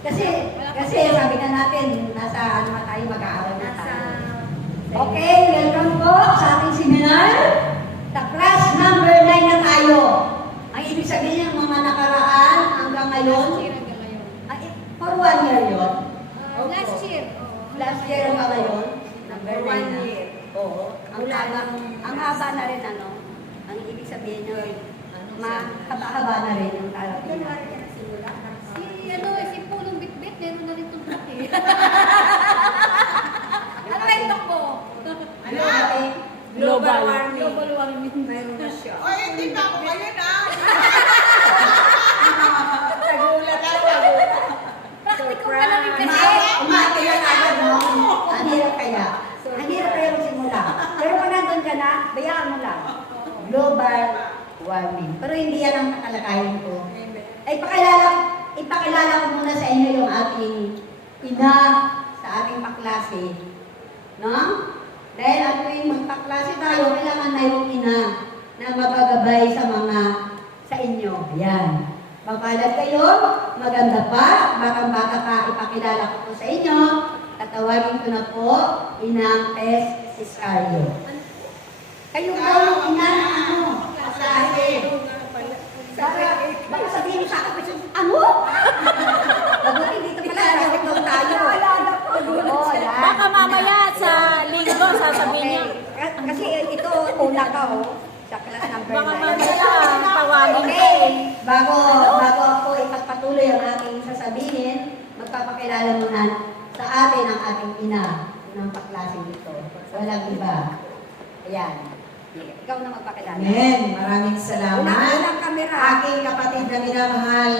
Kasi sabi nga natin, nasa ano na tayo, mag-aaral na tayo. Okay, welcome po sa ating seminar. Sa class number 9 na tayo. Ang ibig sabihin ng mga nakaraan hanggang ngayon, for 1 year yun. Last year. Last year ang ngayon, number 9 1 na. year. Oo. Ang haba na rin ano, ang ibig sabihin nyo, mahaba-haba na rin yung tawag. Si Pulong Bitbit, meron na rin itong laki. Ang kwento ko. Ano natin? Global warming. Meron na siya. Ay, hindi pa ako ngayon Nagulat ako. Practical ka na rin kasi. Umati lang agad, no? Ang hirap kaya. Ang hirap kaya magsimula. Pero kung nandun ka na, bayaan mo lang. Global warming. Pero hindi yan ang nakalakayin ko. Ay, ipakilala ko muna sa inyo yung ating ina sa ating paklase. No? Dahil ang tuwing magpaklase tayo, kailangan na yung ina na magagabay sa inyo. Ayan. Mapalad kayo, maganda pa, batang-bata pa, ipakilala ko po sa inyo. Tatawagin ko na po, Inang S. Iscario. Kayo po yung ina ng ano? Paklase. Baka sabihin sa akin, ano? Mabuti dito pala, dapat daw tayo. Oo, yan. Baka mamaya sa linggo sasabihin niya. Kasi ito, una ka, sa class number 9. Baka mamaya tawagin ko. Okay, bago ako ipagpatuloy ang aking sasabihin, magpapakilala muna sa atin ang ating ina ng paklaseng ito. Walang iba. Ayan. Ikaw na magpakilala. Amen. Maraming salamat. Unang kamera. Aking kapatid na minamahal,